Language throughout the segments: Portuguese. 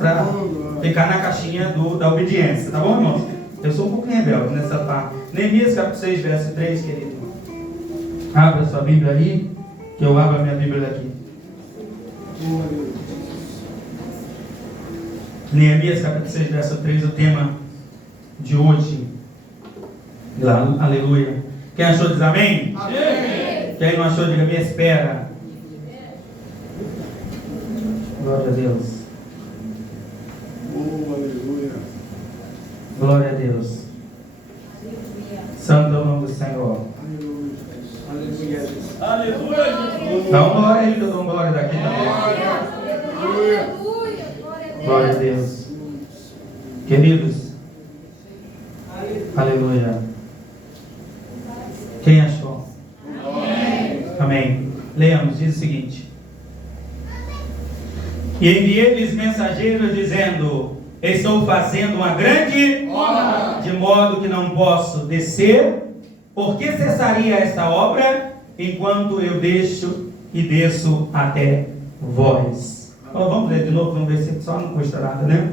para ficar na caixinha da obediência, tá bom, irmãos? Eu sou um pouco rebelde nessa parte. Neemias capítulo 6, verso 3, querido. Abra sua Bíblia aí, que eu abro a minha Bíblia daqui. Neemias capítulo 6, verso 3, o tema de hoje. Aleluia. Quem achou diz amém? Amém. Quem não achou diga me espera. Glória a Deus. Aleluia. Glória a Deus. Santo é o nome do Senhor. Aleluia. Aleluia. Dá um glória aí que eu dou um glória daqui. Aleluia. Glória a Deus. Queridos. Aleluia. Quem achou? Amém. Amém. Leamos, diz o seguinte: e enviei-lhes mensageiros dizendo: estou fazendo uma grande obra, de modo que não posso descer. Por que cessaria esta obra enquanto eu deixo e desço até vós? Então, vamos ler de novo, vamos ver se só não custa nada, né?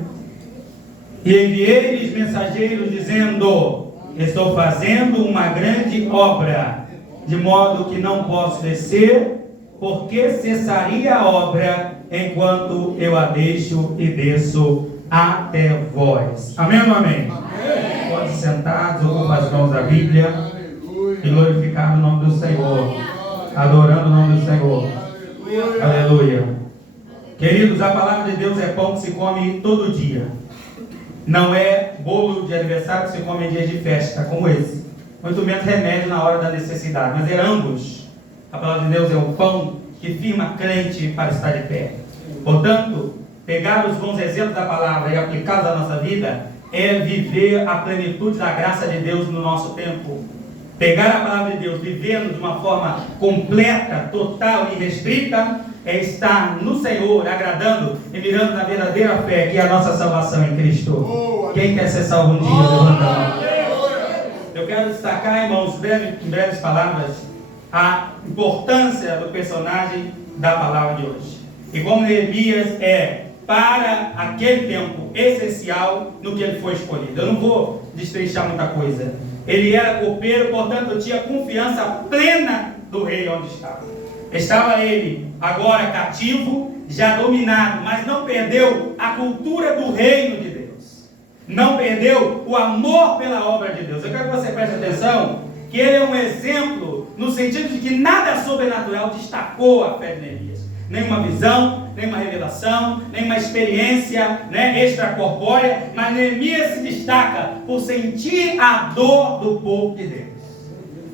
E enviei-lhes mensageiros dizendo: estou fazendo uma grande obra, de modo que não posso descer. Por que cessaria a obra enquanto eu a deixo e desço até vós? Amém ou não amém? Amém. Pode sentar, desocupa as mãos da Bíblia e glorificar o nome do Senhor, adorando o nome do Senhor. Aleluia. Queridos, a palavra de Deus é pão que se come todo dia. Não é bolo de aniversário que se come em dias de festa, como esse. Muito menos remédio na hora da necessidade. Mas é ambos. A palavra de Deus é o pão que firma crente para estar de pé. Portanto, pegar os bons exemplos da palavra e aplicá-los à nossa vida é viver a plenitude da graça de Deus no nosso tempo. Pegar a palavra de Deus, vivendo de uma forma completa, total e restrita, é estar no Senhor, agradando e mirando na verdadeira fé, que é a nossa salvação em Cristo. Quem quer ser salvo um dia, levanta a mão. Eu quero destacar, irmãos, em breves palavras, a importância do personagem da palavra de hoje. E como Neemias é, para aquele tempo, essencial no que ele foi escolhido. Eu não vou destrinchar muita coisa. Ele era copeiro, portanto tinha confiança plena do rei onde estava. Estava ele agora cativo, já dominado, mas não perdeu a cultura do reino de Deus. Não perdeu o amor pela obra de Deus. Eu quero que você preste atenção que ele é um exemplo no sentido de que nada sobrenatural destacou a fé de Neemias. Nenhuma visão, nenhuma revelação, nenhuma experiência, extracorpórea, mas Neemias se destaca por sentir a dor do povo de Deus.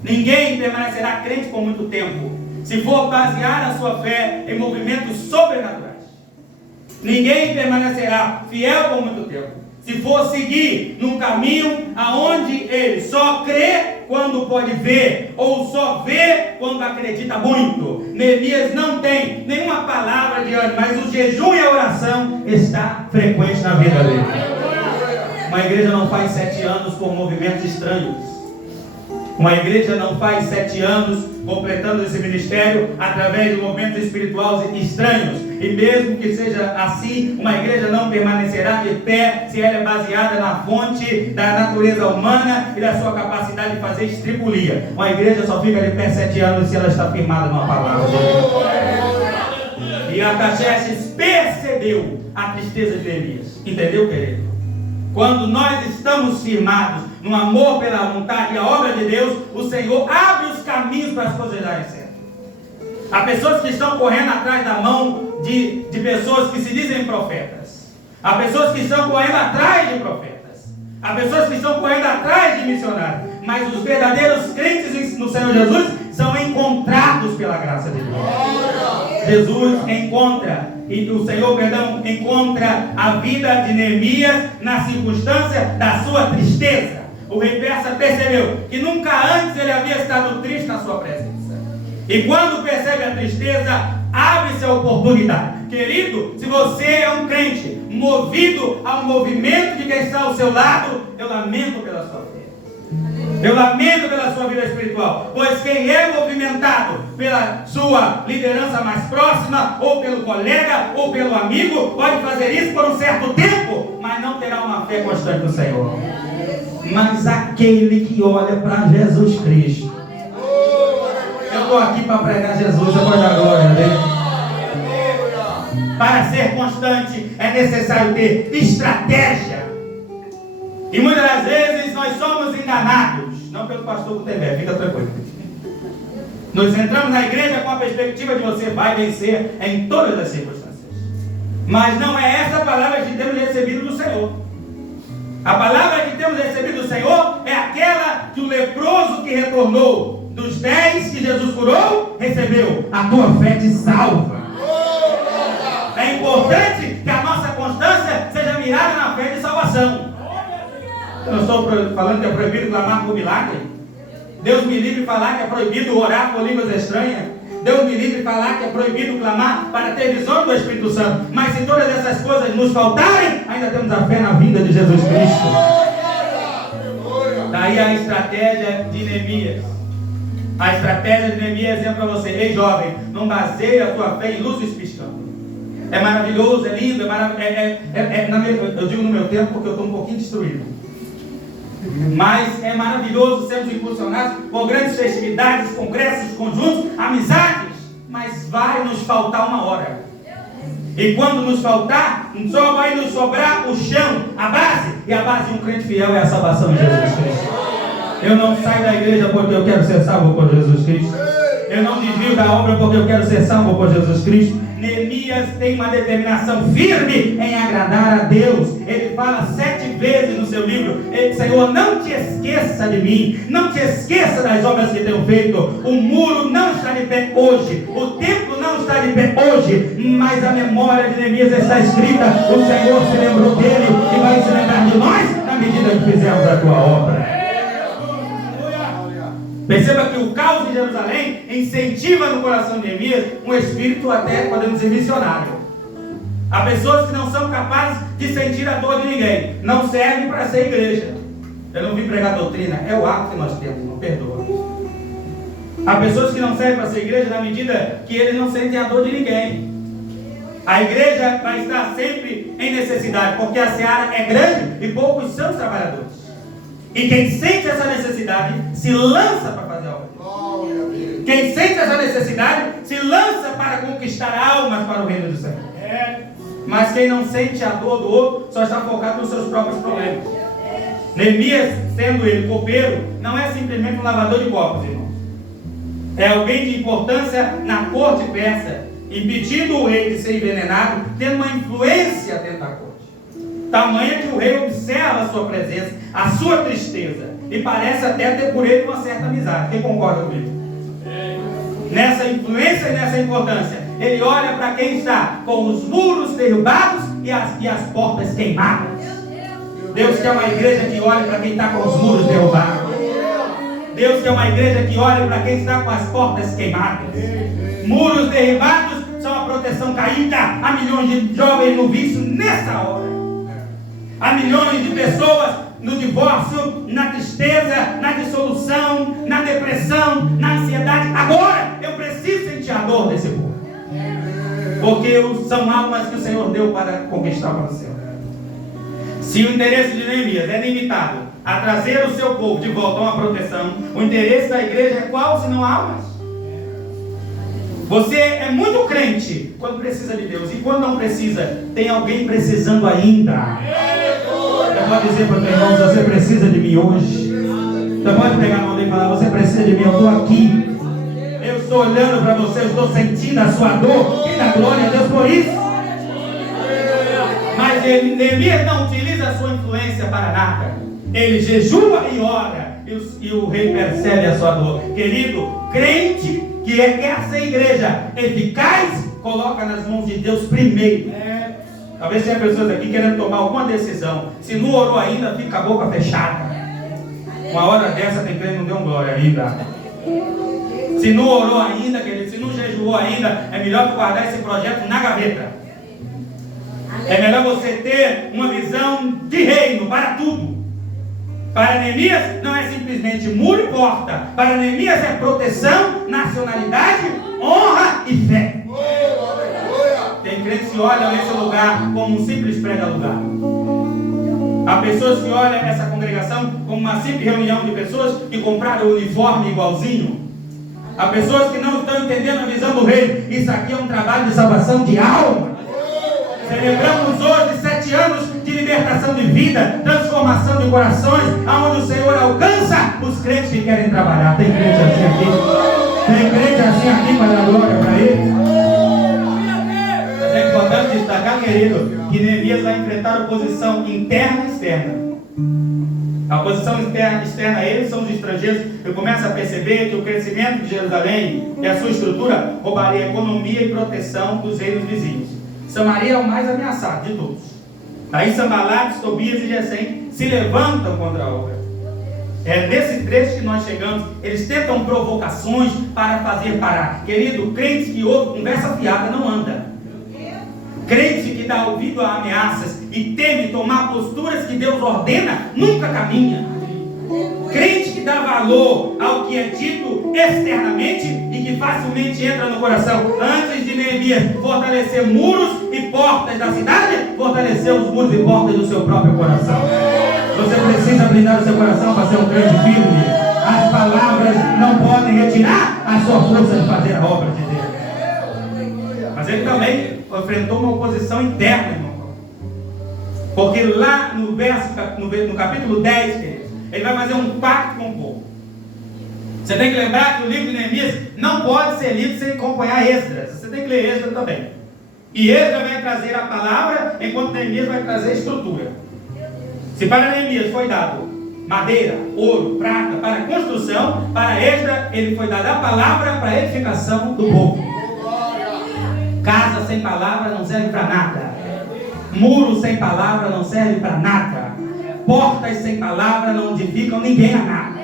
Ninguém permanecerá crente por muito tempo se for basear a sua fé em movimentos sobrenaturais. Ninguém permanecerá fiel por muito tempo se for seguir num caminho aonde ele só crê quando pode ver, ou só vê quando acredita muito. Neemias não tem nenhuma palavra de ânimo, mas o jejum e a oração está frequente na vida dele. Uma igreja não faz 7 anos por movimentos estranhos. Uma igreja não faz 7 anos completando esse ministério através de movimentos espirituais estranhos. E mesmo que seja assim, uma igreja não permanecerá de pé se ela é baseada na fonte da natureza humana e da sua capacidade de fazer estripulia. Uma igreja só fica de pé 7 anos se ela está firmada numa palavra de Deus. E Artaxerxes percebeu a tristeza de Neemias. Entendeu, querido? Quando nós estamos firmados no amor pela vontade e a obra de Deus, o Senhor abre os caminhos para as coisas darem certo. Há pessoas que estão correndo atrás da mão de pessoas que se dizem profetas. Há pessoas que estão correndo atrás de profetas. Há pessoas que estão correndo atrás de missionários. Mas os verdadeiros crentes no Senhor Jesus são encontrados pela graça de Deus. Jesus encontra, e o Senhor, encontra a vida de Neemias na circunstância da sua tristeza. O rei persa percebeu que nunca antes ele havia estado triste na sua presença. E quando percebe a tristeza, abre-se a oportunidade. Querido, se você é um crente movido ao movimento de quem está ao seu lado, eu lamento pela sua fé. Eu lamento pela sua vida espiritual, pois quem é movimentado pela sua liderança mais próxima, ou pelo colega, ou pelo amigo, pode fazer isso por um certo terá uma fé constante no Senhor. Mas aquele que olha para Jesus Cristo. Eu estou aqui para pregar Jesus, eu vou dar glória a Deus. Para ser constante é necessário ter estratégia. E muitas das vezes nós somos enganados. Não pelo pastor Gutenberg, fica tranquilo. Nós entramos na igreja com a perspectiva de você vai vencer em todas as circunstâncias. Mas não é essa a palavra que temos recebido do Senhor. A palavra que temos recebido do Senhor é aquela que o leproso que retornou dos 10 que Jesus curou, recebeu. A tua fé te salva. É importante que a nossa constância seja mirada na fé de salvação. Eu não estou falando que é proibido clamar por milagre. Deus me livre de falar que é proibido orar por línguas estranhas. Deus me livre de falar que é proibido clamar para ter visão do Espírito Santo. Mas se todas essas coisas nos faltarem, ainda temos a fé na vinda de Jesus Cristo. Daí a estratégia de Neemias. A estratégia de Neemias é exemplo para você. Ei jovem, não baseie a tua fé em luzes piscando. É maravilhoso, é lindo, eu digo no meu tempo porque eu estou um pouquinho destruído. Mas é maravilhoso sermos impulsionados por grandes festividades, congressos, conjuntos, amizades. Mas vai nos faltar uma hora. E quando nos faltar, só vai nos sobrar o chão, a base. E a base de um crente fiel é a salvação de Jesus Cristo. Eu não saio da igreja porque eu quero ser salvo por Jesus Cristo. Eu não desvio da obra porque eu quero ser salvo por Jesus Cristo. Neemias tem uma determinação firme em agradar a Deus. Ele fala 7 vezes no seu livro: Senhor, não te esqueça de mim, não te esqueça das obras que tenho feito. O muro não está de pé hoje, o templo não está de pé hoje, mas a memória de Neemias está escrita. O Senhor se lembrou dele e vai se lembrar de nós na medida que fizermos a tua obra. Perceba que o caos de Jerusalém incentiva no coração de Neemias um espírito até, podemos dizer, missionário. Há pessoas que não são capazes de sentir a dor de ninguém. Não servem para ser igreja. Eu não vim pregar doutrina, é o ato que nós temos, não perdoa. Há pessoas que não servem para ser igreja na medida que eles não sentem a dor de ninguém. A igreja vai estar sempre em necessidade, porque a seara é grande e poucos são os trabalhadores. E quem sente essa necessidade se lança para fazer a obra. Quem sente essa necessidade se lança para conquistar almas para o reino do Senhor. Mas quem não sente a dor do outro só está focado nos seus próprios problemas. Neemias, sendo ele copeiro, não é simplesmente um lavador de copos, irmãos. É alguém de importância na corte persa, impedindo o rei de ser envenenado, tendo uma influência dentro da corte. Tamanha que o rei observa a sua presença, a sua tristeza, e parece até ter por ele uma certa amizade. Quem concorda comigo? Nessa influência e nessa importância, ele olha para quem está com os muros derrubados e as portas queimadas. Deus quer uma igreja que olhe para quem está com os muros derrubados. Deus quer uma igreja que olhe para quem está com as portas queimadas. Muros derrubados são a proteção caída. Há milhões de jovens no vício nessa hora. Há milhões de pessoas no divórcio, na tristeza, na dissolução, na depressão, na ansiedade. Agora eu preciso sentir a dor desse povo, porque são almas que o Senhor deu para conquistar para o Senhor. Se o interesse de Neemias é limitado a trazer o seu povo de volta a uma proteção, o interesse da igreja é qual, se não almas? Você é muito crente quando precisa de Deus, e quando não precisa, tem alguém precisando ainda. Você pode dizer para o meu irmão: você precisa de mim hoje. Você pode pegar a mão dele e falar: você precisa de mim, eu estou aqui. Eu estou olhando para você, eu estou sentindo a sua dor. E dá glória a Deus por isso. Mas Neemias não utiliza a sua influência para nada. Ele jejua e ora, e o rei percebe a sua dor. Querido, crente que quer ser igreja eficaz, coloca nas mãos de Deus primeiro. Talvez tenha pessoas aqui querendo tomar alguma decisão. Se não orou ainda, fica a boca fechada. Uma hora dessa tem crente que não deu glória ainda. Se não orou ainda, querido, se não jejuou ainda, é melhor tu guardar esse projeto na gaveta. É melhor você ter uma visão de reino para tudo. Para Neemias não é simplesmente muro e porta. Para Neemias é proteção, nacionalidade, honra e fé. Tem crentes que olham nesse lugar como um simples prega-lugar. Há pessoas que olham essa congregação como uma simples reunião de pessoas que compraram o uniforme igualzinho. Há pessoas que não estão entendendo a visão do reino. Isso aqui é um trabalho de salvação de alma. Celebramos hoje 7 anos de libertação de vida, transformação de corações, aonde o Senhor alcança os crentes que querem trabalhar. Tem crente assim aqui? Tem crente assim aqui para dar glória para Ele? Mas é importante destacar, querido, que Neemias vai enfrentar oposição interna e externa. A oposição externa a eles são os estrangeiros. Eu começo a perceber que o crescimento de Jerusalém e a sua estrutura roubaria a economia e proteção dos reinos vizinhos. Samaria é o mais ameaçado de todos. Aí Sanbalate, Tobias e Gesem se levantam contra a obra. É nesse trecho que nós chegamos. Eles tentam provocações para fazer parar. Querido, crente que ouve conversa fiada não anda. Crente que dá ouvido a ameaças e teme tomar posturas que Deus ordena, nunca caminha. Crente que dá valor ao que é dito externamente e que facilmente entra no coração. Antes de Neemias fortalecer muros e portas da cidade, fortaleceu os muros e portas do seu próprio coração. Você precisa blindar o seu coração para ser um crente firme. As palavras não podem retirar a sua força de fazer a obra de Deus. Mas ele também enfrentou uma oposição interna, irmão. Porque lá no capítulo 10, queridos, ele vai fazer um pacto com o povo. Você tem que lembrar que o livro de Neemias não pode ser lido sem acompanhar Esdras. Você tem que ler Esdras também. E Esdras vai trazer a palavra, enquanto Neemias vai trazer a estrutura. Se para Neemias foi dado madeira, ouro, prata para a construção, para Esdras ele foi dado a palavra para a edificação do povo. Casa sem palavra não serve para nada. Muro sem palavra não serve para nada. Portas sem palavra não edificam ninguém a nada.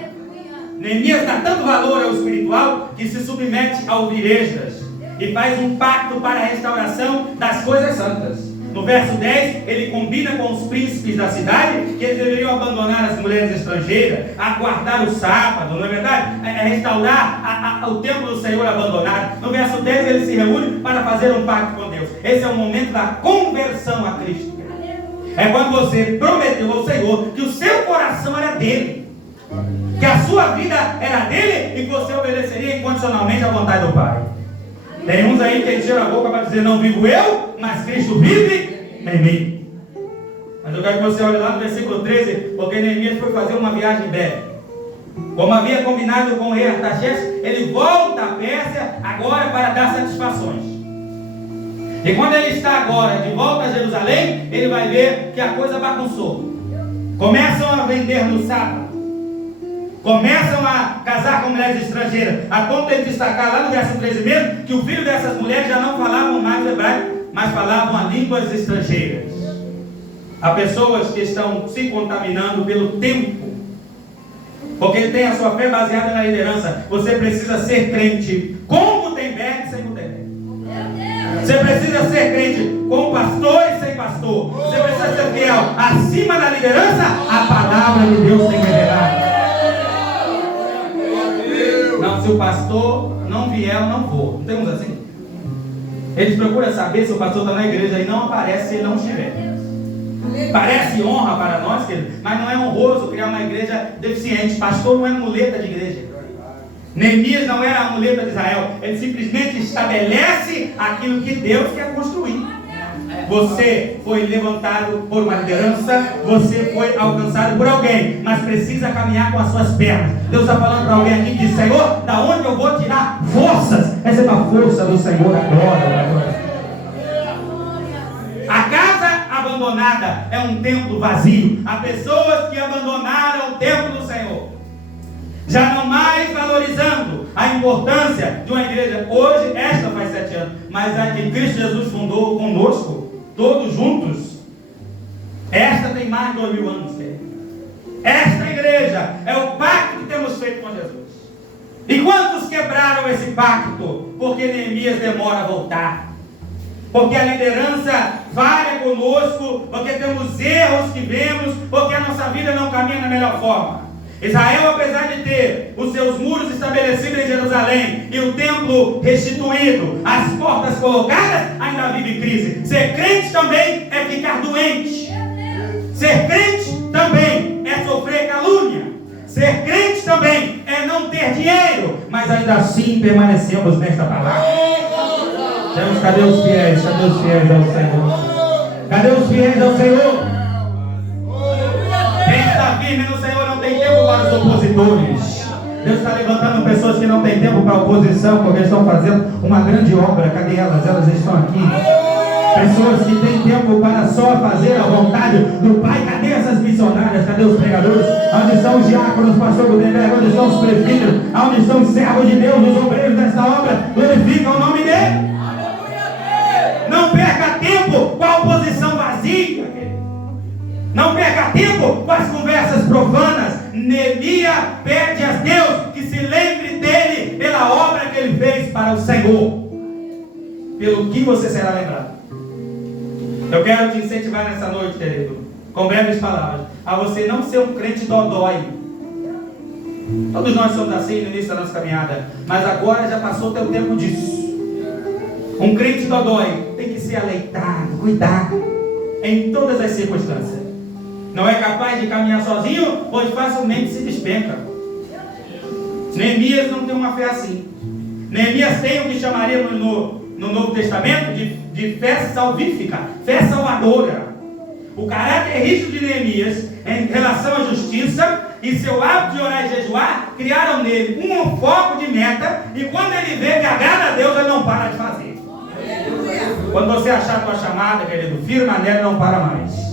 Neemias dá tanto valor ao espiritual que se submete a ouvir Esdras e faz um pacto para a restauração das coisas santas. No verso 10, ele combina com os príncipes da cidade que eles deveriam abandonar as mulheres estrangeiras, a guardar o sábado, não é verdade? Restaurar o templo do Senhor abandonado. No verso 10, ele se reúne para fazer um pacto com Deus. Esse é o momento da conversão a Cristo. É quando você prometeu ao Senhor que o seu coração era dele, que a sua vida era dele e que você obedeceria incondicionalmente à vontade do Pai. Tem uns aí que encheram a boca para dizer: não vivo eu, mas Cristo vive em mim. Mas eu quero que você olhe lá no versículo 13, porque Neemias foi fazer uma viagem breve. Como havia combinado com o rei Artaxerxes, ele volta à Pérsia agora para dar satisfações. E quando ele está agora de volta a Jerusalém, ele vai ver que a coisa bagunçou. Começam a vender no sábado. Começam a casar com mulheres estrangeiras, a ponto de destacar lá no verso 13 mesmo, que o filho dessas mulheres já não falavam mais hebraico, mas falavam a línguas estrangeiras. Há pessoas que estão se contaminando pelo tempo, porque ele tem a sua fé baseada na liderança. Você precisa ser crente com Gutenberg e sem Gutenberg. Você precisa ser crente com pastor e sem pastor. Você precisa ser fiel acima da liderança. A palavra de Deus tem que revelar. Não, se o pastor não vier, eu não vou. Não temos assim? Eles procuram saber se o pastor está na igreja e não aparece se ele não estiver. Parece honra para nós, querido, mas não é honroso criar uma igreja deficiente. Pastor não é muleta de igreja. Neemias não era a muleta de Israel. Ele simplesmente estabelece aquilo que Deus quer construir. Você foi levantado por uma liderança, você foi alcançado por alguém, mas precisa caminhar com as suas pernas. Deus está falando para alguém aqui que diz: Senhor, da onde eu vou tirar forças? Essa é a força do Senhor agora. A casa abandonada é um templo vazio. Há pessoas que abandonaram o templo do Senhor, já não mais valorizando a importância de uma igreja. Hoje, esta faz 7 anos, mas a que Cristo Jesus fundou conosco, todos juntos, esta tem mais de 2000 anos. Esta igreja é o pacto que temos feito com Jesus. E quantos quebraram esse pacto? Porque Neemias demora a voltar, porque a liderança falha conosco, porque temos erros que vemos, porque a nossa vida não caminha da melhor forma. Israel, apesar de ter os seus muros estabelecidos em Jerusalém e o templo restituído, as portas colocadas, ainda vive crise. Ser crente também é ficar doente. Ser crente também é não ter dinheiro, mas ainda assim permanecemos nesta palavra. Deus, cadê os fiéis? Cadê os fiéis ao Senhor? Cadê os fiéis ao Senhor? Quem está firme no Senhor não tem tempo para os opositores. Deus está levantando pessoas que não têm tempo para a oposição, porque estão fazendo uma grande obra. Cadê elas? Elas estão aqui. Pessoas que têm tempo para só fazer a vontade do Pai. Cadê essas missionárias? Cadê os pregadores? Onde estão os diáconos, pastor Gutenberg? Onde estão os presbíteros? Onde estão os servos de Deus, os obreiros desta obra? Glorificam o nome dele. Não perca tempo com a oposição vazia. Não perca tempo com as conversas profanas. Neemias pede a Deus que se lembre dele pela obra que ele fez para o Senhor. Pelo que você será lembrado. Eu quero te incentivar nessa noite, querido, com breves palavras, a você não ser um crente dodói. Todos nós somos assim no início da nossa caminhada, mas agora já passou o teu tempo disso. Um crente dodói tem que ser aleitado, cuidado em todas as circunstâncias. Não é capaz de caminhar sozinho, pois facilmente se despenca. Neemias não tem uma fé assim. Neemias tem o que chamaríamos no Novo Testamento de fé salvífica, fé salvadora. O caráter rígido de Neemias em relação à justiça e seu hábito de orar e jejuar criaram nele um foco de meta, e quando ele vê que agrada a Deus, ele não para de fazer. Quando você achar a tua chamada, querido, firma nela e não para mais.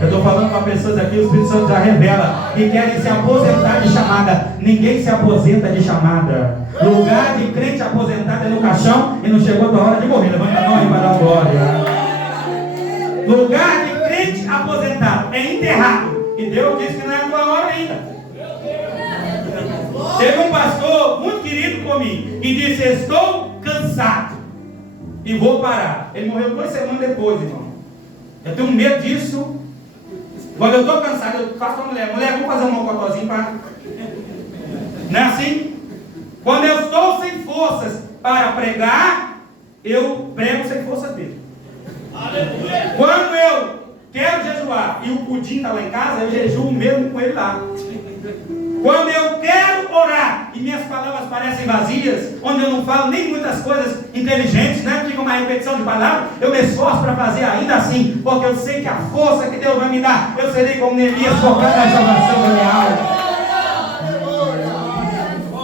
Eu estou falando para pessoas aqui, o Espírito Santo já revela, que querem se aposentar de chamada. Ninguém se aposenta de chamada. Lugar de crente aposentado é no caixão e não chegou a tua hora de morrer. Levanta a mão e vai dar glória. Lugar de crente aposentado é enterrado. E Deus disse que não é a tua hora ainda. Teve um pastor muito querido comigo que disse: estou cansado e vou parar. Ele morreu 2 semanas depois, irmão. Eu tenho medo disso. Quando eu estou cansado, eu faço para a mulher: mulher, vamos fazer um mocotózinho para... Não é assim? Quando eu estou sem forças para pregar, eu prego sem forças dele. Aleluia. Quando eu quero jejuar e o pudim está lá em casa, eu jejuo mesmo com ele lá. Quando eu quero orar e minhas palavras parecem vazias, onde eu não falo nem muitas coisas inteligentes, né? Fica uma repetição de palavras, eu me esforço para fazer ainda assim, porque eu sei que a força que Deus vai me dar, eu serei como Neemias, focado na salvação da minha alma.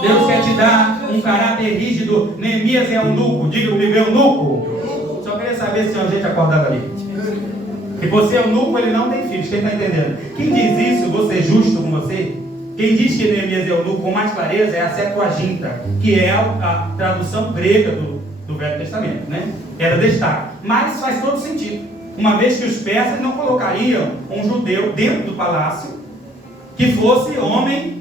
Deus quer te dar um caráter rígido. Neemias é eunuco. Diga comigo, eunuco. Só queria saber se tinha gente acordada ali. Se você é eunuco, ele não tem filhos. Quem está entendendo? Quem diz isso, você é justo com você? Quem diz que Neemias é eunuco com mais clareza é a Septuaginta, que é a tradução grega do Velho Testamento, né? Era destaque. Mas faz todo sentido. Uma vez que os persas não colocariam um judeu dentro do palácio que fosse homem.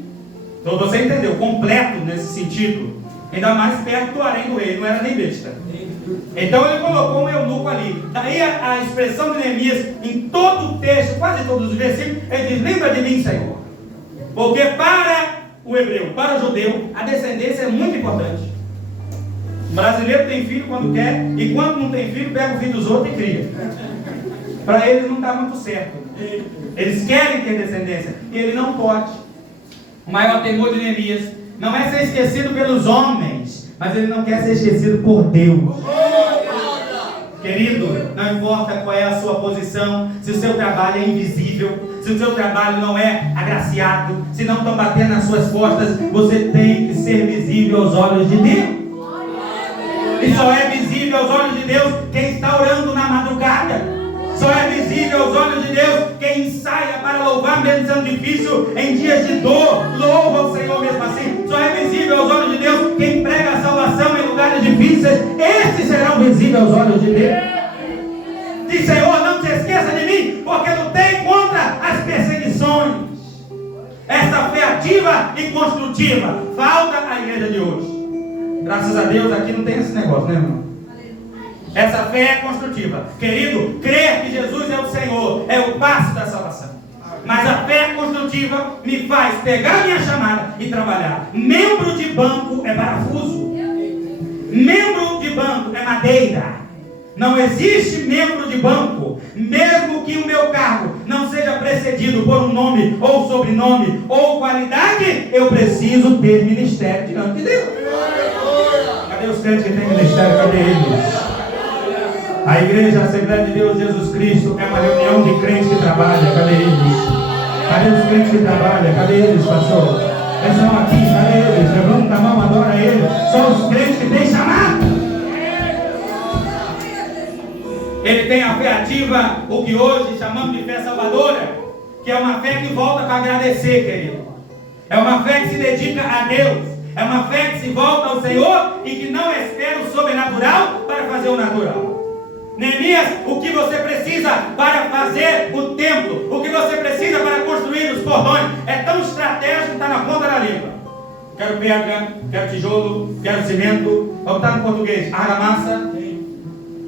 Então você entendeu, completo nesse sentido, ainda mais perto do harém do rei, não era nem besta. Então ele colocou um eunuco ali. Daí a expressão de Neemias, em todo o texto, quase todos os versículos, ele diz: lembra de mim, Senhor. Porque para o hebreu, para o judeu, a descendência é muito importante. O brasileiro tem filho quando quer, e quando não tem filho, pega o filho dos outros e cria. Para eles não está muito certo. Eles querem ter descendência, e ele não pode. O maior temor de Neemias não é ser esquecido pelos homens, mas ele não quer ser esquecido por Deus. Querido, não importa qual é a sua posição, se o seu trabalho é invisível, se o seu trabalho não é agraciado, se não estão batendo nas suas costas, você tem que ser visível aos olhos de Deus. E só é visível aos olhos de Deus quem está orando na madrugada. Só é visível aos olhos de Deus quem ensaia para louvar mesmo sendo difícil, em dias de dor, louva o Senhor mesmo assim. Só é visível aos olhos de Deus quem prega a salvação em lugares difíceis. Esses serão visíveis aos olhos de Deus. Diz: Senhor, não te esqueça de mim, porque lutei contra as perseguições. Essa fé ativa e construtiva falta a igreja de hoje. Graças a Deus aqui não tem esse negócio, né, irmão? Essa fé é construtiva. Querido, crer que Jesus é o Senhor é o passo da salvação. Mas a fé construtiva me faz pegar a minha chamada e trabalhar. Membro de banco é parafuso. Membro de banco é madeira. Não existe membro de banco, mesmo que o meu cargo não seja precedente precedido por um nome, ou sobrenome, ou qualidade, eu preciso ter ministério diante de Deus. Cadê os crentes que têm ministério? Cadê eles? A igreja, a Assembleia de Deus, Jesus Cristo, é uma reunião de crentes que trabalham. Cadê eles? Cadê os crentes que trabalham? Cadê eles, pastor? Eles estão aqui, cadê eles? Levanta a mão, adora ele. São os crentes que têm chamado. Ele tem a fé ativa, o que hoje chamamos de fé salvadora, que é uma fé que volta para agradecer, querido. É uma fé que se dedica a Deus. É uma fé que se volta ao Senhor e que não espera o sobrenatural para fazer o natural. Neemias, o que você precisa para fazer o templo, o que você precisa para construir os cordões, é tão estratégico que está na ponta da língua. Quero pedra, quero tijolo, quero cimento, vamos estar no português, argamassa,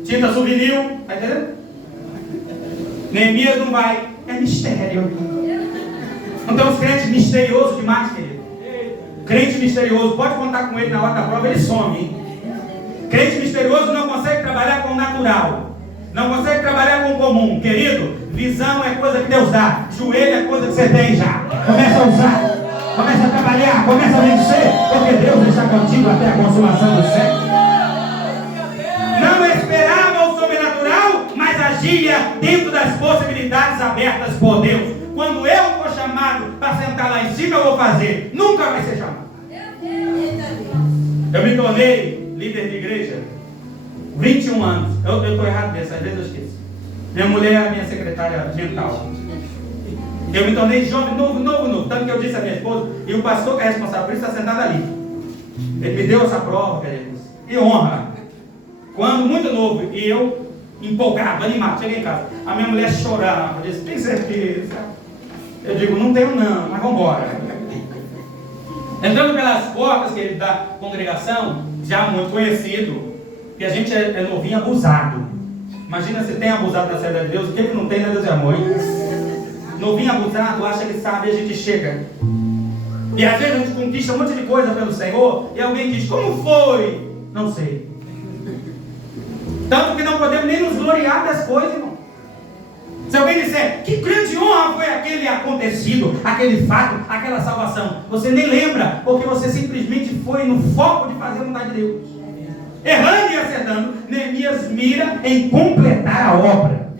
tinta souvenir, está entendendo? Neemias não vai, é mistério. Não tem uns crentes misteriosos demais, querido. Crente misterioso, pode contar com ele na hora da prova, ele some, hein? Crente misterioso não consegue trabalhar com o natural, não consegue trabalhar com o comum, querido. Visão é coisa que Deus dá, joelho é coisa que você tem já. Começa a usar, começa a trabalhar, começa a vencer, porque Deus está contigo até a consumação do século. Não esperava o sobrenatural, mas agia dentro das possibilidades abertas por Deus. Quando eu for chamado para sentar lá em cima, eu vou fazer, nunca vai ser chamado. Eu me tornei líder de igreja, 21 anos. Eu estou errado dessa, às vezes eu esqueço. Minha mulher é a minha secretária mental. Eu me tornei jovem, novo. Tanto que eu disse à minha esposa, e o pastor que é responsável por isso está sentado ali. Ele me deu essa prova, queridos. E honra. Quando muito novo, e eu empolgado, animado, cheguei em casa. A minha mulher chorava, disse, tem certeza? Eu digo, não tenho não, mas vamos embora. Entrando pelas portas, querido, da congregação, já muito conhecido, que a gente é novinho abusado. Imagina se tem abusado da Assembleia de Deus, o que não tem, né, Deus é amor, hein? Novinho abusado, acha que sabe, a gente chega. E às vezes a gente conquista um monte de coisa pelo Senhor, e alguém diz, como foi? Não sei. Tanto que não podemos nem nos gloriar das coisas, irmão. Se alguém disser, que grande honra foi aquele acontecido, aquele fato, aquela salvação, você nem lembra, porque você simplesmente foi no foco de fazer a vontade de Deus. Errando e acertando, Neemias mira em completar a obra.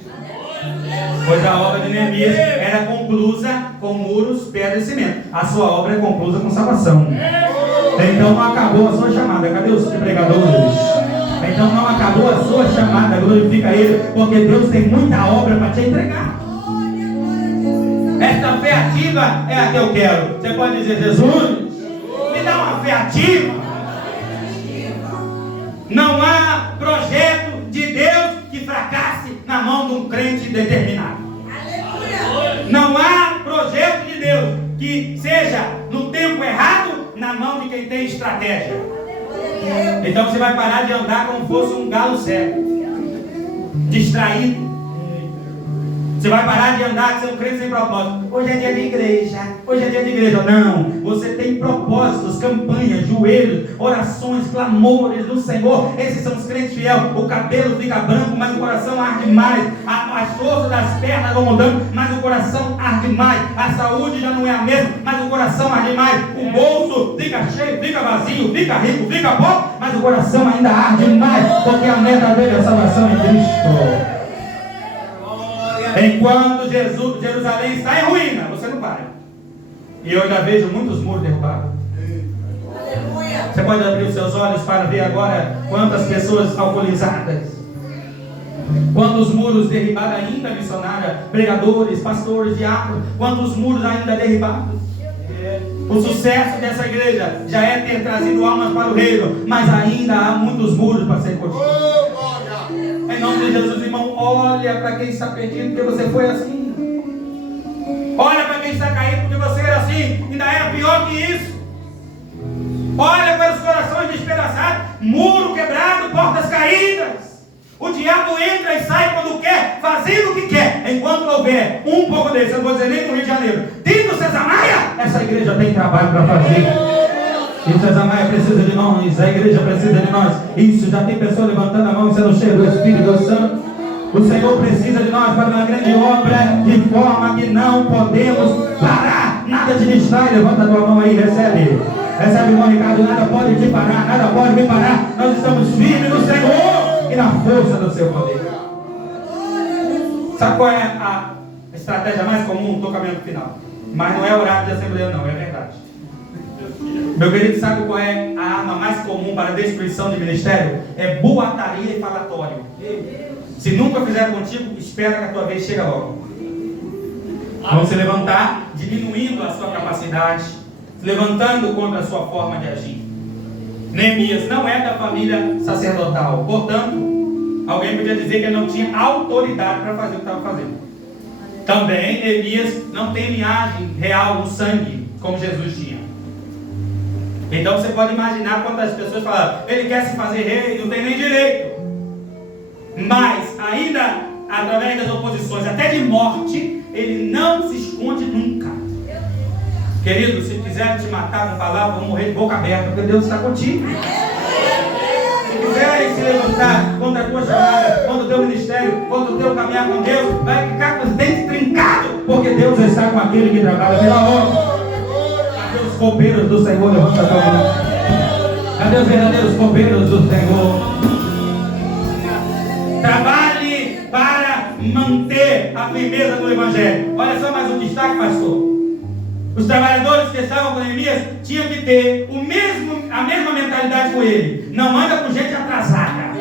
Pois a obra de Neemias era conclusa com muros, pedra e cimento. A sua obra é conclusa com salvação. Então não acabou a sua chamada. Cadê os pregadores? Então não acabou a sua chamada, glorifica Ele, porque Deus tem muita obra para te entregar. Esta fé ativa é a que eu quero. Você pode dizer, Jesus, me dá uma fé ativa. Não há projeto de Deus que fracasse na mão de um crente determinado. Não há projeto de Deus que seja no tempo errado na mão de quem tem estratégia. Então você vai parar de andar como fosse um galo cego, distraído. Você vai parar de andar que você é um crente sem propósito. Hoje é dia de igreja, hoje é dia de igreja. Não, você tem propósitos, campanhas, joelhos, orações, clamores do Senhor. Esses são os crentes fiéis. O cabelo fica branco, mas o coração arde mais. As forças das pernas vão mudando, mas o coração arde mais. A saúde já não é a mesma, mas o coração arde mais. O bolso fica cheio, fica vazio, fica rico, fica pobre, mas o coração ainda arde mais, porque a meta dele é a salvação em Cristo. Enquanto Jerusalém está em ruína, você não para. E eu já vejo muitos muros derrubados. Você pode abrir os seus olhos para ver agora quantas pessoas alcoolizadas, quantos muros derribados ainda, missionária, pregadores, pastores, diáconos, quantos muros ainda derribados. O sucesso dessa igreja já é ter trazido almas para o reino, mas ainda há muitos muros para ser construídos. Em nome de Jesus, irmão, olha para quem está perdido, porque você foi assim. Olha para quem está caído, porque você era assim, ainda era pior que isso. Olha para os corações despedaçados, muro quebrado, portas caídas. O diabo entra e sai quando quer, fazendo o que quer. Enquanto houver um pouco desse, eu não vou dizer nem no Rio de Janeiro, dentro do César Maia, essa igreja tem trabalho para fazer. E o César Maia precisa de nós, a igreja precisa de nós. Isso, já tem pessoa levantando a mão e sendo cheio do Espírito Santo. O Senhor precisa de nós para uma grande obra, de forma que não podemos parar. Nada te distrai. Levanta a tua mão aí, recebe. Recebe, irmão Ricardo. Nada pode te parar, nada pode me parar. Nós estamos firmes no Senhor e na força do seu poder. Sabe qual é a estratégia mais comum? Estou caminhando para o final. Mas não é horário de assembleia, não, é verdade. Meu querido, sabe qual é a arma mais comum para a destruição de ministério? É boataria e falatório. Se nunca fizeram contigo, espera que a tua vez chega logo. Vão se levantar, diminuindo a sua capacidade, se levantando contra a sua forma de agir. Neemias não é da família sacerdotal, portanto, alguém podia dizer que ele não tinha autoridade para fazer o que estava fazendo. Também, Neemias não tem linhagem real no sangue, como Jesus tinha. Então você pode imaginar quantas pessoas falam, ele quer se fazer rei, não tem nem direito. Mas, ainda através das oposições, até de morte, ele não se esconde nunca. Querido, se quiserem te matar com palavras, vão morrer de boca aberta, porque Deus está contigo. Se quiserem se levantar contra a tua chamada, contra o teu ministério, contra o teu caminhar com Deus, vai ficar com os dentes trincados, porque Deus está com aquele que trabalha pela obra. Cadê os copeiros do Senhor? Levanta a tua mão. Cadê os verdadeiros copeiros do Senhor? Trabalhe para manter a firmeza do Evangelho. Olha só mais um destaque, pastor. Os trabalhadores que estavam com Neemias tinham que ter a mesma mentalidade com ele. Não anda com gente atrasada.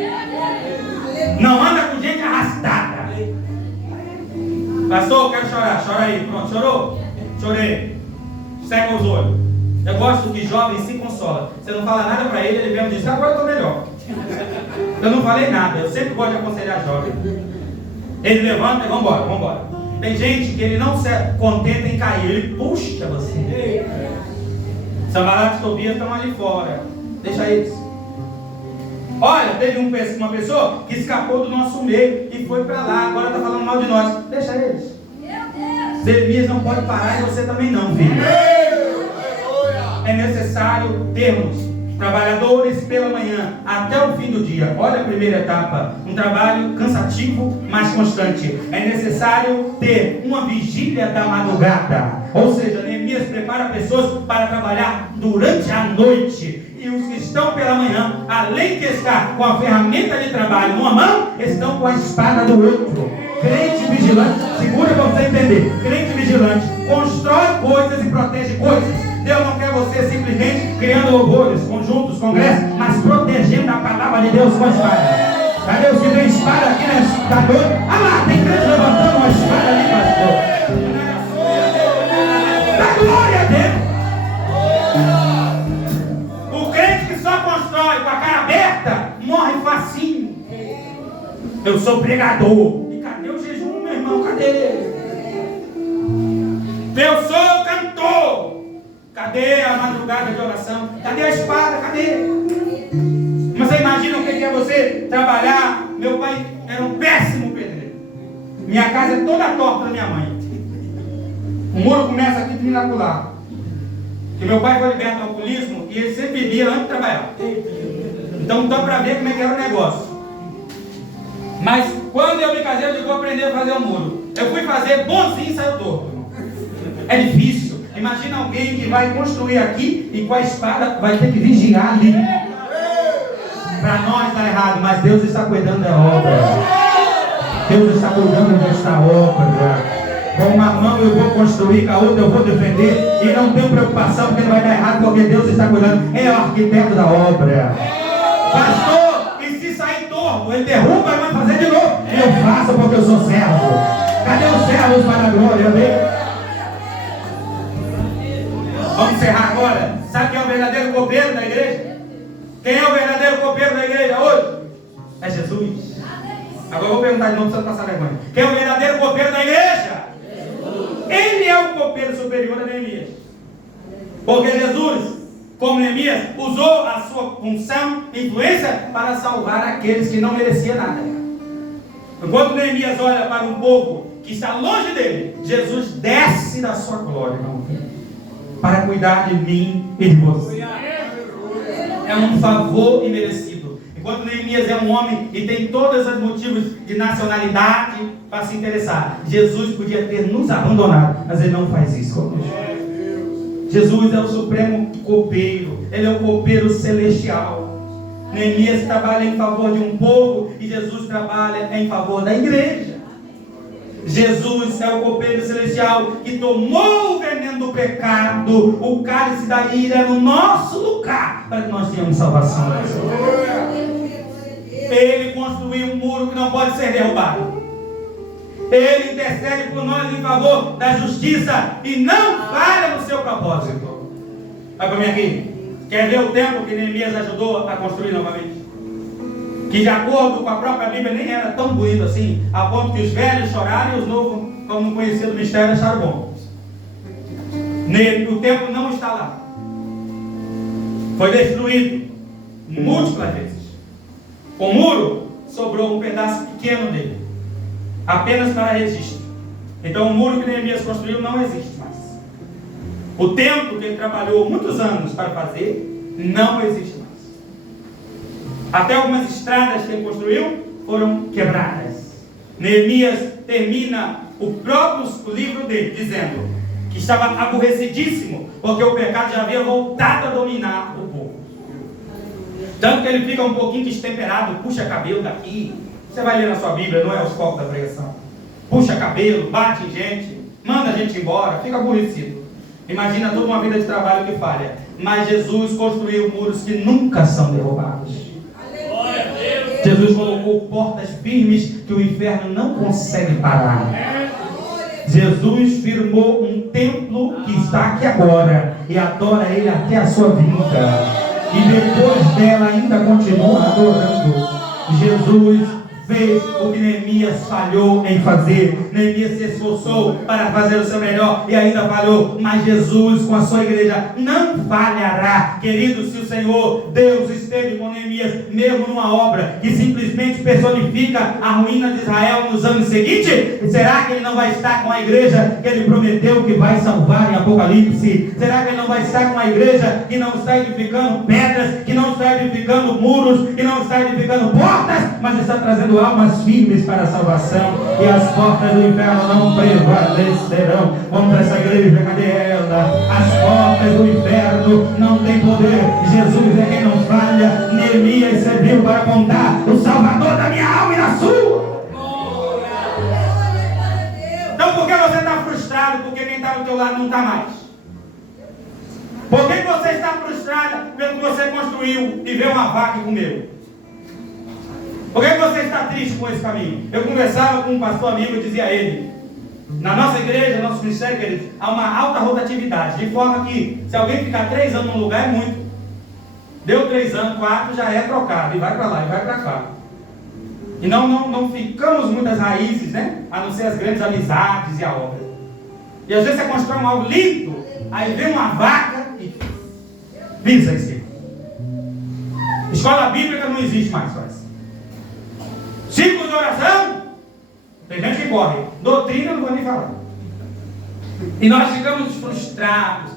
Não anda com gente arrastada. Pastor, eu quero chorar. Chora aí. Pronto, chorou? Chorei. Seca os olhos. Eu gosto que jovem se consola. Você não fala nada para ele, ele mesmo diz, agora eu estou melhor. Eu não falei nada, eu sempre gosto de aconselhar jovem. Ele levanta e vambora, vambora. Tem gente que ele não se contenta em cair, ele puxa você. Sambalat e Tobias estão ali fora. Deixa eles. Olha, teve uma pessoa que escapou do nosso meio e foi para lá, agora está falando mal de nós. Deixa eles. Neemias não pode parar e você também não, filho. É necessário termos trabalhadores pela manhã até o fim do dia. Olha a primeira etapa, um trabalho cansativo, mas constante. É necessário ter uma vigília da madrugada. Ou seja, Neemias prepara pessoas para trabalhar durante a noite. E os que estão pela manhã, além de estar com a ferramenta de trabalho numa mão, estão com a espada do outro. Crente vigilante, segura para você entender. Crente vigilante constrói coisas e protege coisas. Deus não quer você simplesmente criando louvores, conjuntos, congressos, mas protegendo a palavra de Deus com a espada. Cadê os que tem espada aqui nessa noite? Ah lá, tem crente levantando uma espada ali, pastor. Da glória a Deus. O crente que só constrói com a cara aberta, morre facinho. Eu sou pregador. E cadê o jejum, meu irmão? Cadê ele? Eu sou cantor. Cadê a madrugada de oração? Cadê a espada? Cadê? Mas você imagina o que é você trabalhar? Meu pai era um péssimo pedreiro. Minha casa é toda torta da minha mãe. O muro começa aqui e termina por lá. Porque meu pai foi liberto do alcoolismo e ele sempre bebia antes de trabalhar. Então dá para ver como é que era o negócio. Mas quando eu me casei, eu digo, vou aprender a fazer o muro. Eu fui fazer bonzinho e saiu torto. É difícil. Imagina alguém que vai construir aqui e com a espada vai ter que vigiar ali. Para nós está errado, mas Deus está cuidando da obra. Deus está cuidando desta obra. Com uma mão eu vou construir, com a outra eu vou defender. E não tenho preocupação porque não vai dar errado, porque Deus está cuidando. É o arquiteto da obra. Pastor, e se sair torto, ele derruba e vai fazer de novo. Eu faço porque eu sou servo. Cadê os servos para a glória? Amém? Vamos encerrar agora. Sabe quem é o verdadeiro copeiro da igreja? Quem é o verdadeiro copeiro da igreja hoje? É Jesus. Agora eu vou perguntar de novo para você não passar vergonha. Quem é o verdadeiro copeiro da igreja? Jesus. Ele é o copeiro superior a Neemias. Porque Jesus, como Neemias, usou a sua função e influência para salvar aqueles que não mereciam nada. Enquanto Neemias olha para um povo que está longe dele, Jesus desce da sua glória, irmão, para cuidar de mim e de você. É um favor imerecido. Enquanto Neemias é um homem e tem todos os motivos de nacionalidade para se interessar, Jesus podia ter nos abandonado, mas Ele não faz isso conosco. Jesus é o supremo copeiro, Ele é o copeiro celestial. Neemias trabalha em favor de um povo e Jesus trabalha em favor da igreja. Jesus é o copeiro celestial que tomou o veneno do pecado, o cálice da ira no nosso lugar, para que nós tenhamos salvação. Ele construiu um muro que não pode ser derrubado. Ele intercede por nós em favor da justiça e não falha no seu propósito. Vai para mim aqui. Quer ver o tempo que Neemias ajudou a construir novamente? Que de acordo com a própria Bíblia nem era tão bonito assim, a ponto que os velhos choraram e os novos, como não conheciam do mistério, acharam bom. O templo não está lá. Foi destruído múltiplas vezes. O muro sobrou um pedaço pequeno dele, apenas para registro. Então o muro que Neemias construiu não existe mais. O templo que ele trabalhou muitos anos para fazer não existe mais. Até algumas estradas que ele construiu foram quebradas. Neemias termina o próprio livro dele dizendo que estava aborrecidíssimo porque o pecado já havia voltado a dominar o povo. Tanto que ele fica um pouquinho destemperado, puxa cabelo daqui. Você vai ler na sua Bíblia, não é os focos da pregação. Puxa cabelo, bate em gente, manda a gente embora, fica aborrecido. Imagina toda uma vida de trabalho que falha. Mas Jesus construiu muros que nunca são derrubados. Jesus colocou portas firmes que o inferno não consegue parar. Jesus firmou um templo que está aqui agora e adora Ele até a sua vinda. E depois dela ainda continua adorando. Jesus fez o que Neemias falhou em fazer. Neemias se esforçou para fazer o seu melhor e ainda falhou. Mas Jesus com a sua igreja não falhará. Queridos, se o Senhor Deus esteve com Neemias mesmo numa obra que simplesmente personifica a ruína de Israel nos anos seguintes, será que Ele não vai estar com a igreja que Ele prometeu que vai salvar em Apocalipse? Será que Ele não vai estar com a igreja que não está edificando pedras, que não está edificando muros, que não está edificando portas, mas está trazendo almas firmes para a salvação, e as portas do inferno não prevalecerão contra essa igreja? Cadê ela? As portas do inferno não têm poder. Jesus é quem não falha. Neemias serviu para apontar o Salvador da minha alma e da sua. Então por que você está frustrado? Porque quem está do teu lado não está mais. Por que você está frustrado pelo que você construiu e vê uma vaca e comeu? Por que você está triste com esse caminho? Eu conversava com um pastor amigo e dizia a ele: na nossa igreja, nosso ministério, queridos, há uma alta rotatividade, de forma que se alguém ficar 3 anos num lugar é muito. Deu 3 anos, 4 já é trocado, e vai para lá, e vai para cá. E não ficamos muitas raízes, né? A não ser as grandes amizades e a obra. E às vezes você constrói algo lindo, aí vem uma vaca e pisa em cima. Escola bíblica não existe mais, parece. Círculo de oração, tem gente que corre. Doutrina, não vou nem falar. E nós ficamos frustrados,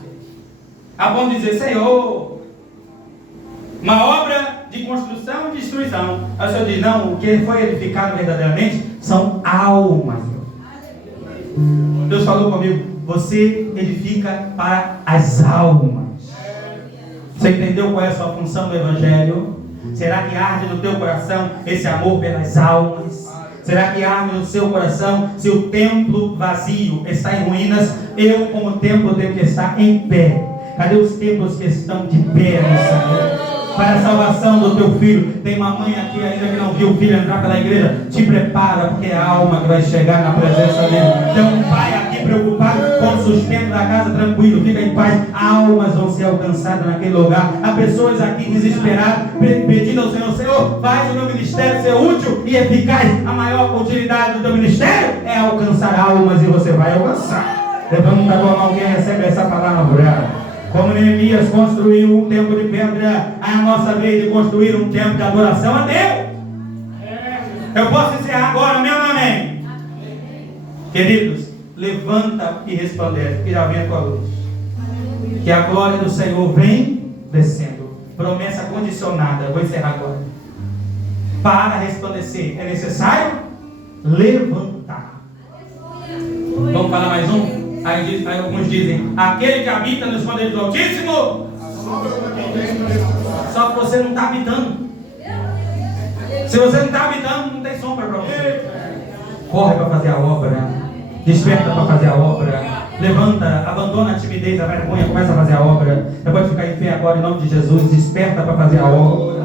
a ponto de dizer: Senhor, uma obra de construção e destruição. Aí o Senhor diz: não, o que foi edificado verdadeiramente são almas. Deus falou comigo: você edifica para as almas. Você entendeu qual é a sua função no Evangelho? Será que arde no teu coração esse amor pelas almas? Será que arde no seu coração? Se o templo vazio está em ruínas, eu como templo tenho que estar em pé. Cadê os templos que estão de pé no Senhor? Para a salvação do teu filho. Tem uma mãe aqui ainda que não viu o filho entrar pela igreja. Te prepara, porque é a alma que vai chegar na presença dele. Tem um pai aqui preocupado com o sustento da casa, tranquilo, fica em paz. Almas vão ser alcançadas naquele lugar. Há pessoas aqui desesperadas, pedindo ao Senhor: Senhor, faz o meu ministério ser útil e eficaz. A maior utilidade do teu ministério é alcançar almas, e você vai alcançar. Levanta a tua mão, quem recebe essa palavra por ela. Como Neemias construiu um templo de pedra, é a nossa vez de construir um templo de adoração a Deus. Eu posso encerrar agora, meu amém? Queridos, levanta e resplandece, que já vem a tua luz. Que a glória do Senhor vem descendo. Promessa condicionada. Vou encerrar agora. Para resplandecer é necessário levantar. Vamos falar mais um? Aí alguns dizem: aquele que habita no esconderijo do Altíssimo. Só que você não está habitando. Se você não está habitando, não tem sombra para você. Corre para fazer a obra. Desperta para fazer a obra. Levanta, abandona a timidez, a vergonha, começa a fazer a obra. Você pode ficar em pé agora em nome de Jesus. Desperta para fazer a obra.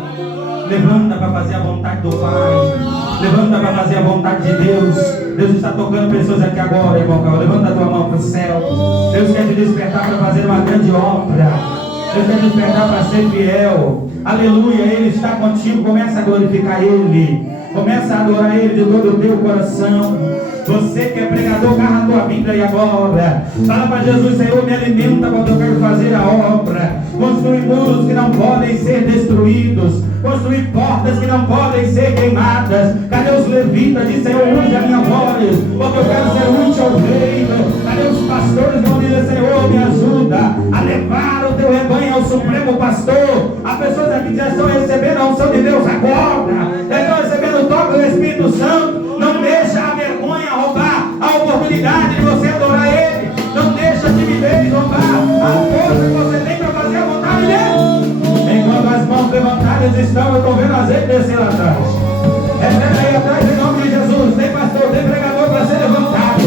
Levanta para fazer a vontade do Pai. Levanta para fazer a vontade de Deus. Deus está tocando pessoas aqui agora, irmão Carlos. Levanta a tua mão para o céu. Deus quer te despertar para fazer uma grande obra. Deus quer te despertar para ser fiel. Aleluia, Ele está contigo. Começa a glorificar Ele. Começa a adorar Ele de todo o teu coração. Você que é pregador, agarra a tua Bíblia aí agora. Fala para Jesus: Senhor, me alimenta quando eu quero fazer a obra. Construir muros que não podem ser destruídos. Construir portas que não podem ser queimadas. Cadê os levitas? Diz: Senhor, use a minha voz, porque eu quero ser útil ao reino. Cadê os pastores que vão dizer: Senhor, me ajuda a levar o teu rebanho ao Supremo Pastor? Há pessoas aqui que já estão recebendo a unção de Deus agora. Já estão recebendo o toque do Espírito Santo. Não deixa a vergonha roubar a oportunidade de você adorar Ele. Não deixa a timidez roubar a força que você tem para fazer a vontade dele. Enquanto as mãos levantadas estão, eu estou vendo azeite descer lá atrás. Recebe aí atrás em nome de Jesus. Tem pastor, tem pregador para ser levantado.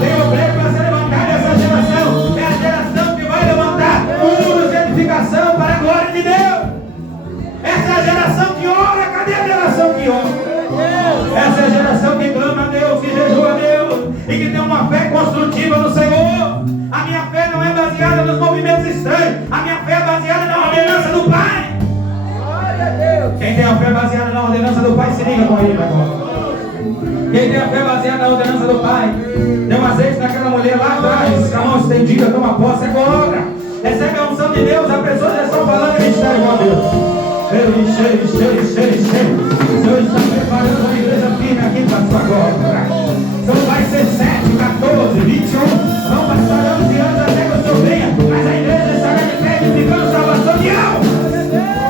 Tem obreiro para ser levantado. Essa geração é a geração que vai levantar muros de edificação para a glória de Deus. Essa é a geração que ora. Cadê a geração que ora? Essa é a geração que clama a Deus, que jejua a Deus e que tem uma fé construtiva no Senhor. A minha fé não é baseada nos movimentos estranhos. A minha fé é baseada na ordenança do Pai. Quem tem a fé baseada na ordenança do Pai, se liga com ele agora. Quem tem a fé baseada na ordenança do Pai, tem um azeite naquela mulher lá atrás, com a mão estendida, toma posse agora. Recebe a unção de Deus. As pessoas já estão falando em mistério com Deus. Cheio. O Senhor está preparando uma igreja firme aqui para a sua glória. Então vai ser 7, 14, 21. Vão passar anos e anos até que o Senhor venha. Mas a igreja estará de pé, edificando salvação de alma.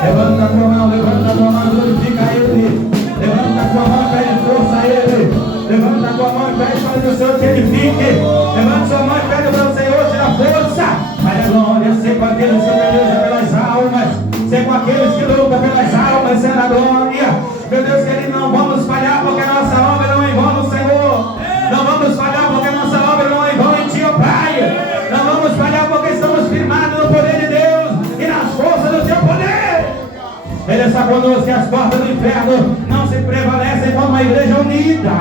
Levanta a tua mão, glorifica Ele. Levanta a tua mão e pede força a Ele. Levanta a tua mão e pede para que o Senhor te edifique. Levanta a sua mão e pede para o Senhor te dar força. Mas a glória, ser com aqueles que pelejam pelas almas. Ser com aqueles que lutam pelas almas, ser na glória. Meu Deus querido, não vamos falhar porque a nossa obra não é em vão no Senhor. Não vamos falhar porque a nossa obra não é em vão em Ti, ó Pai. Não vamos falhar porque estamos firmados no poder de Deus e nas forças do Teu poder. Ele está conosco e as portas do inferno não se prevalecem contra uma igreja unida.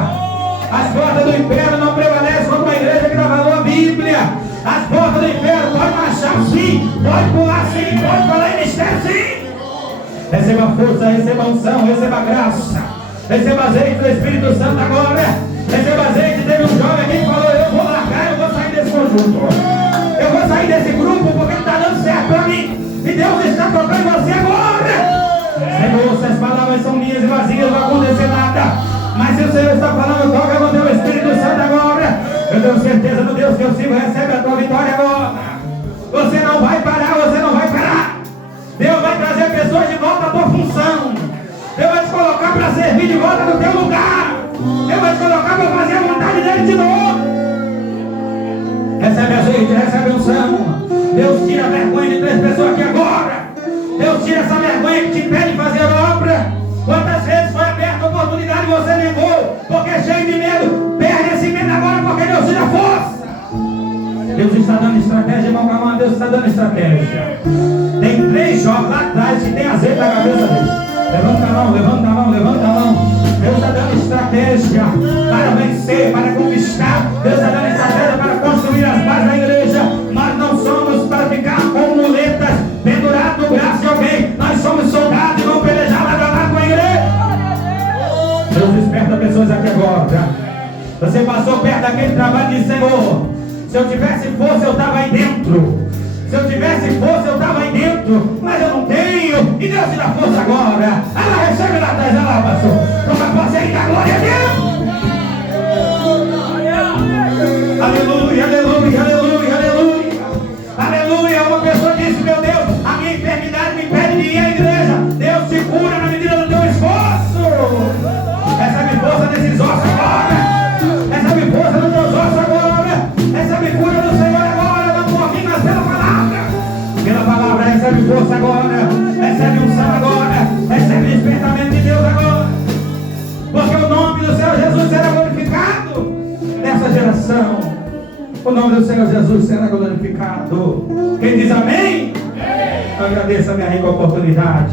As portas do inferno não prevalecem contra uma igreja que dá valor à Bíblia. As portas do inferno pode marchar sim, pode pular sim, pode falar em mistério sim. Receba força, receba unção, receba graça, receba azeite do Espírito Santo agora. Receba azeite. Teve um jovem aqui que falou: eu vou largar, eu vou sair desse conjunto, eu vou sair desse grupo porque não está dando certo para mim. E Deus está tocando você agora. Senhor, se as palavras são minhas e vazias, não vai acontecer nada. Mas se o Senhor está falando, toca com o teu Espírito Santo agora. Eu tenho certeza no Deus que eu sigo, recebe a tua vitória agora. Você não vai parar, você não vai parar. Deus vai trazer pessoas de volta à tua função. Deus vai te colocar para servir de volta no teu lugar. Deus vai te colocar para fazer a vontade dele de novo. Recebe azeite, recebe unção. Deus tira a vergonha de 3 pessoas aqui agora. Deus tira essa vergonha que te impede de fazer a obra. Quantas vezes foi aberta a oportunidade e você negou, porque é cheio de medo? Perde esse medo agora, porque Deus te dá força. Deus está dando estratégia, irmão Camão. Deus está dando estratégia. Tem 3 jovens lá atrás que tem azeite na cabeça deles. Levanta a mão, levanta a mão, levanta a mão. Deus está dando estratégia para vencer, para conquistar. Deus está dando estratégia para construir as bases da igreja. Nós não somos para ficar com muletas penduradas no braço de alguém. Nós somos soldados e vamos pelejar lado a lado com a igreja. Deus desperta pessoas aqui agora. Você passou perto daquele trabalho e disse: Senhor, se eu tivesse força eu estava aí dentro. Se eu tivesse força eu estava aí dentro. Mas eu não tenho. E Deus te dá força agora. Ela recebe lá atrás, olha lá, pastor. Toma posse aí da glória a Deus. Aleluia, aleluia, aleluia, aleluia. Aleluia. Uma pessoa disse: meu Deus, a minha enfermidade me impede de ir à igreja. Deus te cura na medida do teu esforço. força agora, recebe unção agora, recebe despertamento de Deus agora, porque o nome do Senhor Jesus será glorificado nessa geração. O nome do Senhor Jesus será glorificado. Quem diz amém? Amém. Agradeço a minha rica oportunidade.